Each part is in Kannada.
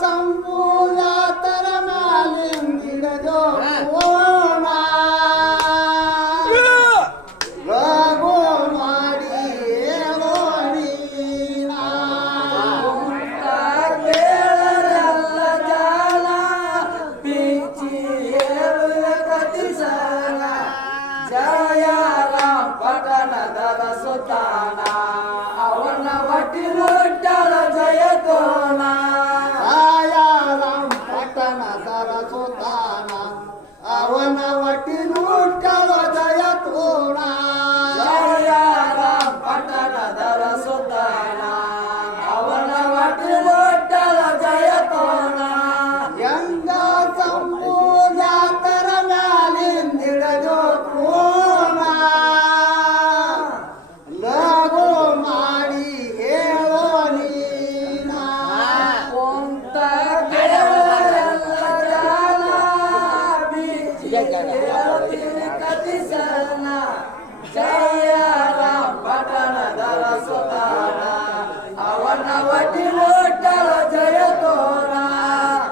संपूला तर माले वटील विठ्ठल जयतोना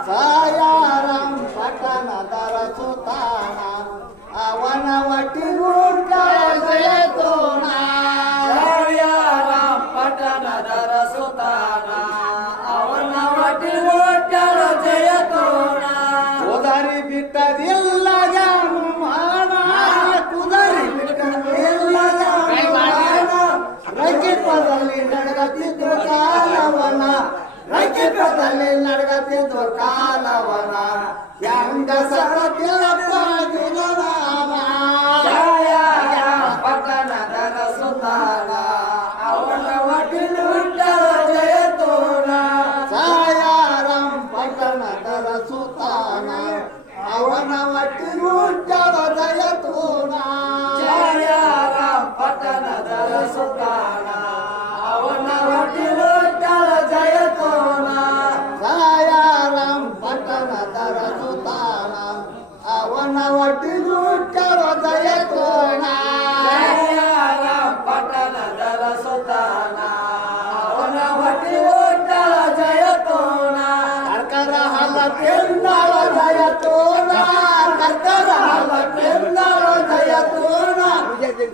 सायाराम पटनादार सुताना आवन वटील विठ्ठल जयतोना सायाराम पटनादार सुताना आवन वटील विठ्ठल जयतोना उदारी बिट्टदिल्ल जानुमाना कुदारी बिट्टदिल्ल जानुमाना रंगिपದಲ್ಲಿ ನಡಗತ್ತಿದ್ದು ಕಾಲವನ ರಂಗಿಪದಲ್ಲಿ ನಡಗತ್ತಿದ್ದು ಕಾಲವನ ಹೆಂಗ ಸರತಿಲ್ಲಪ್ಪ ದಿನನಾಮ ಪಟ್ಟಣದರ ಸುತಾನ ಅವನ ವಟಿಲ್ ವಿಠ್ಠಲ ಜಯತೋನ ಸಾಯಾರಾಮ್ ಪಟ್ಟಣದರ ಸುತಾನ ಅವನ ವಟಿಲ್ ವಿಠ್ಠಲ ಜಯತೋನ ಜಯರಾಮ್ ಪಟ್ಟಣದರ ಸುತಾನ ಅವನ ವಟಿಲ್ ವಿಠ್ಠಲ ಜಯತೋನ ಸಾಯಾರಾಮ್ ಪಟ್ಟಣದರ ಸುತಾನ ಅವನ ವಟಿಲ್ ವಿಠ್ಠಲ ಜಯತೋನ ಜಯರಾಮ್ ಪಟ್ಟಣದರ ಸುತಾನ ಅವನ ವಟಿಲ್ ವಿಠ್ಠಲ ಜಯತೋನ ಕರ್ಕರ ಹಲ ತಿಂದಳ ಜಯತೋನ ಕರ್ಕರ ಹಲ ತಿಂದಳ ಜಯತೋನ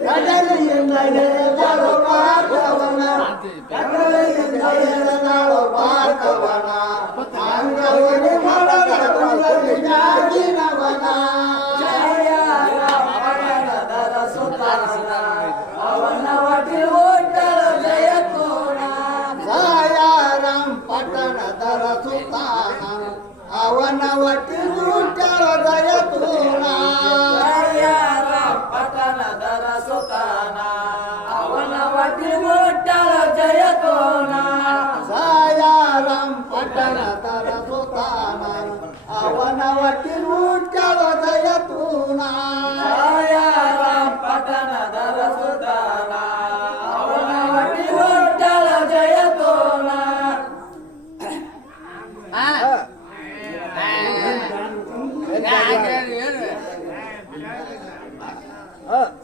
ಗಡಲಿಯಿಂದ ಎಳೆದಳು ಭಾಗವನ ಗಡಲಿಯಿಂದ ಎಳೆದಳು ಭಾಗವನ ಅಂಗವನಿ ಮರದ ಕುಲದಿ ಮ್ಯಾಗಿನವನ ಜಯರಾಮ್ ಪಟ್ಟಣದರ ಸುತಾನ ಅವನ ವಟಿಲ್ ವಿಠ್ಠಲ ಜಯತೋನ ಸಾಯಾರಾಮ್ ಪಟ್ಟಣದರ ಸುತಾನ ಅವನ ವಟಿಲ್ ವಿಠ್ಠಲ ಜಯತೋನ ಜಯರಾಮ್ ಪಟ್ಟಣದರ ಸುತಾನ ಅವನ ವಟಿಲ್ ವಿಠ್ಠಲ ಜಯತೋನ ಸಾಯಾರಾಮ್ ಪಟ್ಟಣದರ ಸುತಾನ ಅವನ ವಟಿಲ್ ವಿಠ್ಠಲ ಜಯತೋನ ಜಯರಾಮ್ ಪಟ್ಟಣದರ ಸುತಾನ ಅವನ ವಟಿಲ್ ವಿಠ್ಠಲ ಜಯತೋನ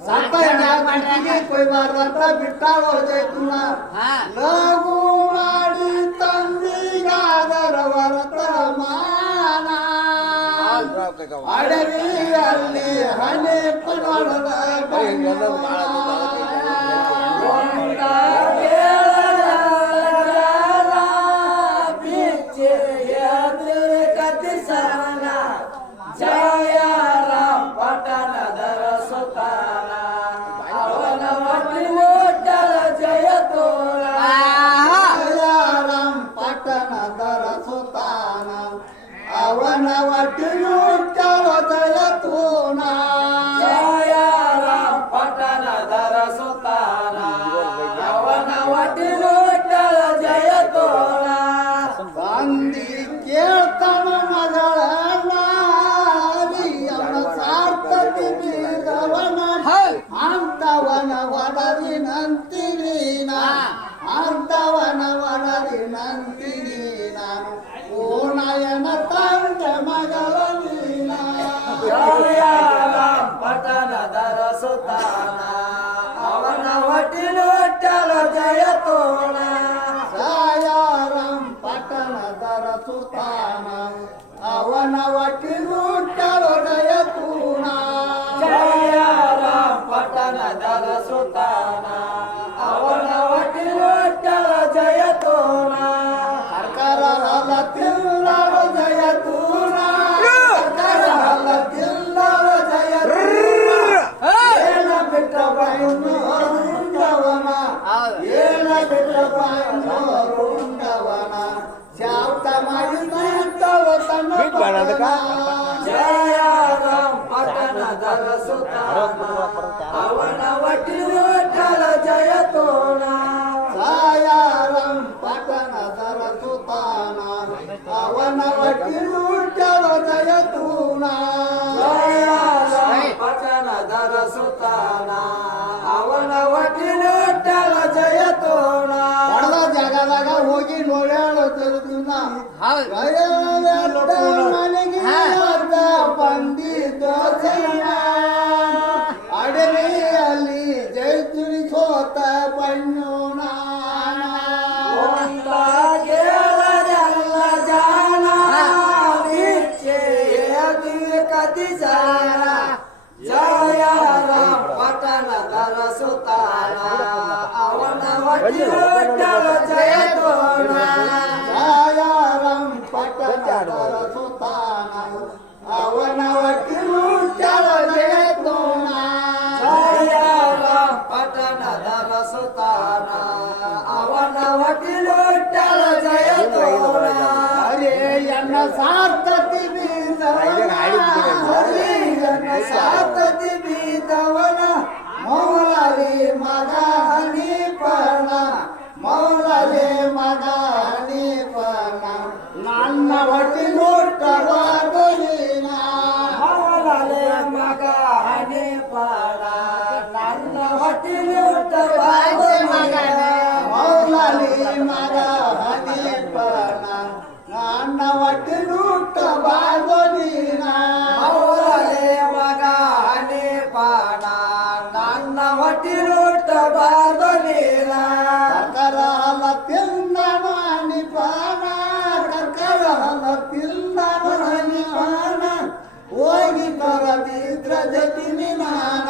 ಸಂತಾನಿಗೆ ಕೊಯ್ಬಾರ್ದಂತ ಬಿಟ್ಟಾಳೋ ಜೈತುನ ಲಘು ಮಾಡಿ ತಂದಿಗಾದರ ವರ್ತಮಾನ ಅಡವಿಯಲ್ಲಿ ಹನಿ ಪಡದ ಜಯರಾಮ್ ಪಟ್ಟಣದರ ಸುತಾನ ಅವನ ವಟಿಲ್ ವಿಠ್ಠಲ ಜಯತೋನ ಸಾಯಾರಾಮ್ ಪಟ್ಟಣದರ ಸುತಾನ ಅವನ ವಟಿಲ್ ವಿಠ್ಠಲ ಜಯತೋನ ಜಯರಾಮ್ ಪಟ್ಟಣದರ ಸುತಾನ ಅವನ ವಟಿಲ್ ವಿಠ್ಠಲ ಜಯತೋನ ಬಂದಿ ಕೇಳ್ತಾನ ಮಗಳನ್ನ ಅವನ ಸಾರ್ಥಕಿ ಬೀರವನ ಅಂತವನ ಒಡರಿ ನಂತಿನೀನ ಅಂತವನ ಒಡರಿ ನಂತಿನೀನ ಓನಯನ ತಂದ ಮಗಳ ನೀನ ಜಯರಾಮ್ ಪಟ್ಟಣದರ ಸುತಾನ ಅವನ ವಟಿಲ್ ವಿಠ್ಠಲ ಜಯತೋನ ಸಾಯಾರಾಮ್ ಪಟ್ಟಣದರ ಸುತಾನ ಅವನ ವಟಿಲ್ ವಿಠ್ಠಲ ಜಯತೋನ ಜಯರಾಮ್ ಪಟ್ಟಣದರ ಸುತಾನ ಅವನ ವಟಿಲ್ ವಿಠ್ಠಲ ಜಯತೋನ ಕರ್ಕರ ಹಲ ತಿಲ್ಲವ ಜಯತೋನ ಕರ್ಕರ ಹಲ ತಿಲ್ಲವ ಜಯತೋನ ಏನ ಬಿಟ್ಟ ಬೈನು ರುಂಡವನ ಏನ ಬಿಟ್ಟ ಬೈನು ರುಂಡವನ ಶಾಪ್ತ ಮಾಡಿ ನಿಂತವ ತನ್ನ ಜಯರಾಮ್ ಪಟ್ಟಣದರ ಸುತಾನ ಅವನ ವಟಿಲ್ ವಿಠ್ಠಲ ಜಯತೋನ ಸಾಯಾರಾಮ್ ಪಟ್ಟಣದರ ಸುತಾನ ಅವನ ವಟಿಲ್ ವಿಠ್ಠಲ ಜಯತೋನ ಜಯರಾಮ್ ಪಟ್ಟಣದರ ಸುತಾನ ಅವನ ವಟಿಲ್ ವಿಠ್ಠಲ ಜಯತೋನ ಹೊಡೆದ ಜಾಗದಾಗ ಹೋಗಿ ನೋಡ್ಯಾಳ ತಿರುಗಿನ ಮನೆಗೆ ಬಂದಿದ್ದ ಅಡವಿಯಲ್ಲಿ ಜೈತುರಿ ಸೋತ ಬಣ್ಣು ನಾನ ಒಂದಾಗೆ ಮಗ ಹನೀಫನ ಮೌಲಾಲಿ ಮಗ ಹನೀಫನ ನನ್ನ ಹೊಟ್ಟಿಲುಟ್ಟವಾದು ನೀನ ಮೌಲಾಲಿ ಮಗ ಹನೀಫನ ನನ್ನ ಹೊಟ್ಟಿಲುಟ್ಟವಾದು ನೀನ ಮೌಲಾಲಿ ಮಗ ಹನೀಫನ ನನ್ನ ಹೊಟ್ಟಿಲುಟ್ಟವಾದು ನೀನ ಮೌಲಾಲಿ ಮಗ ಹನೀಫನ ನನ್ನ ಹೊಟ್ಟಿಲುಟ್ಟವಾದು ನೀನ ಕರಹಲ ತಿಂದನು ಹನೀಫನ ಕರಹಲ ತಿಂದನು ಹನೀಫನ ಹೋಗಿ ತರದಿದ್ರ ಜತಿನಿ ನಾನ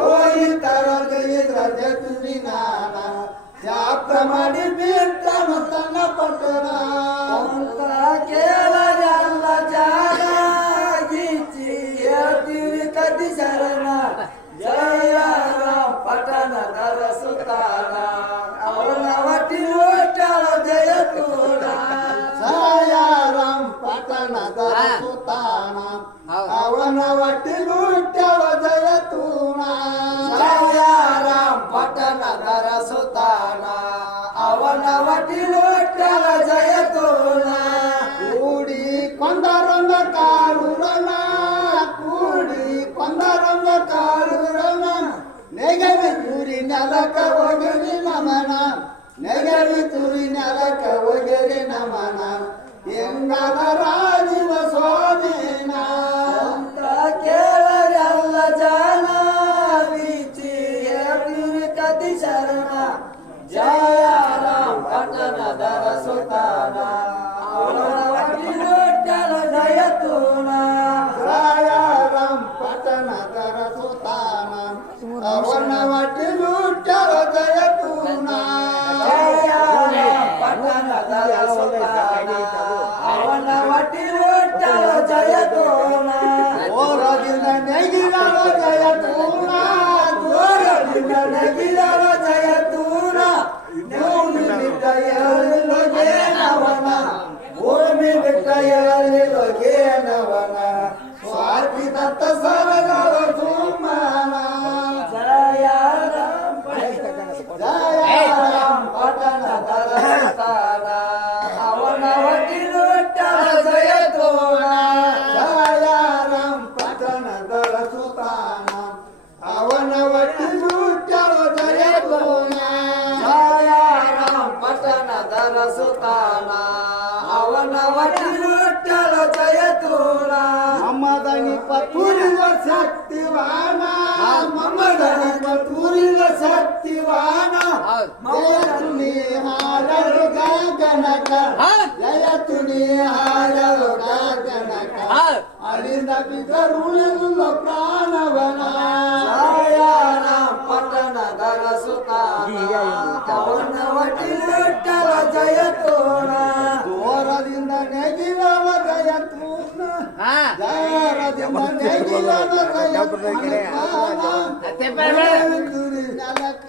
ಹೋಗಿ ತರದಿದ್ರ ಜತಿನಿ ನಾನ ಶಾಸ್ತ್ರ ಮಾಡಿ ಬಿಟ್ಟನು ತನ್ನ ಪಟ್ಟಣ ಅಂತ ಕೇಳಲ್ಲ ಜಾಗ ಗೀಚಿ ಹೇಳ್ತೀವಿ ಕದಿ ಶರಣ ಜಯ ರಾಮ ಪಟ್ಟಣದ ಸುತಾನ ಅವನ ಹೊಟ್ಟಿಲುಟ್ಟಳ ಜಯ ತೋಡ ಸಾಯಾರಾಮ್ ಪಟ್ಟಣದ ಸುತಾನ ಅವನ ಹೊಟ್ಟಿಲುಟ್ಟಳ ಜಯತೂಣ ಜಯ ರಾಮ ಪಟ್ಟಣದ ಸುತಾನ ಅವನ ಹೊಟ್ಟಿಲುಟ್ಟಳ ಜಯ ತೋಡ ಕೂಡಿ ಕೊಂದರಂಗ ಕಾಳುರನ ಕೂಡಿ ಕೊಂದರಂಗ ಕಾಳುರನ ನೆಗವಿ ತುರಿ ನೆಲಕ ಒಗರಿ ನಮನ ನೆಗವಿ ತುರಿ ನೆಲಕ ಒಗರಿ ನಮನ ಎಂಗದ ರಾಜಿವ ಸ್ವಾಮಿನ ಅಂತ ಕೇಳಲ್ಲ ಜಾನ ಬೀಚಿ ಹೇಳ್ತೀವಿ ಕದಿ ಶರಣ ಜಯ ರಾಮ ಪಟ್ಟಣದ ಸುತಾನ ಅವನ ಹೊಟ್ಟಿಲುಟ್ಟಳ ಜಯ ತೋಣ ಸಾಯಾರಾಮ್ ಪಟ್ಟಣದರ ಸುತಾನ ಅವನ ಹೊಟ್ಟಿಲುಟ್ಟಳ ಜಯತೂನ ಜಯ ರಾಮ ಪಟ್ಟಣದ ಸುತಾನ ಅವನ ಹೊಟ್ಟಿಲುಟ್ಟಳ ಜಯ ತೋಣ ಓರದಿಂದ ನೆಗಿರವ ಜಯತೂನ ದೂರದಿಂದ ನಗಿರವ ಜಯ ತೂಣ ಭೂಮಿ ಬಿಟ್ಟ ಏಳಿಲೊಗೇನವನ ಭೂಮಿ ಬಿಟ್ಟ ಏಳಿಲೊಗೇನವನ ಸ್ವಾರ್ಥಿ ದತ್ತ ಸರಗಳ ಸುಮ್ಮನ ಜಯ ರಾಮ ಪಟ್ಟಣದ ಸುತಾನ ಅವನ ಹೊಟ್ಟಿಲುಟ್ಟಳ ಜಯ ತೋಣ ಸಾಯಾರಾಮ್ ಪಟ್ಟಣದರ ಸುತಾನ ಅವನ ಹೊಟ್ಟಿಲುಟ್ಟಳ ಜಯತೂನ ಜಯ ರಾಮ ಪಟ್ಟಣದ ಸುತಾನ ಅವನ ಹೊಟ್ಟಿಲುಟ್ಟಳ ಜಯ ತೋಣ ಮಮ್ಮದನಿ ಪತೂರಿವ ಶಕ್ತಿವಾನ ಮಮ್ಮದನಿ ಪತೂರಿವ ಶಕ್ತಿವಾನ ಜಯತುನಿ ಹಾರಳು ಗಗನಕ ಜಯತುನಿ ಹಾರಳು ಗಗನಕ ಅಳಿಂದ ಬಿದ್ದರುಳಿಲ್ಲ ಪ್ರಾಣವನ ಜಯ ರಾಮ ಪಟ್ಟಣದ ಸುತಾನ ಅವನ ಹೊಟ್ಟಿಲುಟ್ಟಳ ಜಯ ತೋಣ ದೂರದಿಂದ ನೆಗಿಲವ ಜಯತೂನ ಜಯರದಿಂದ ನೆಗಿಲವ ಜಯತೂನ ನೆಲಕ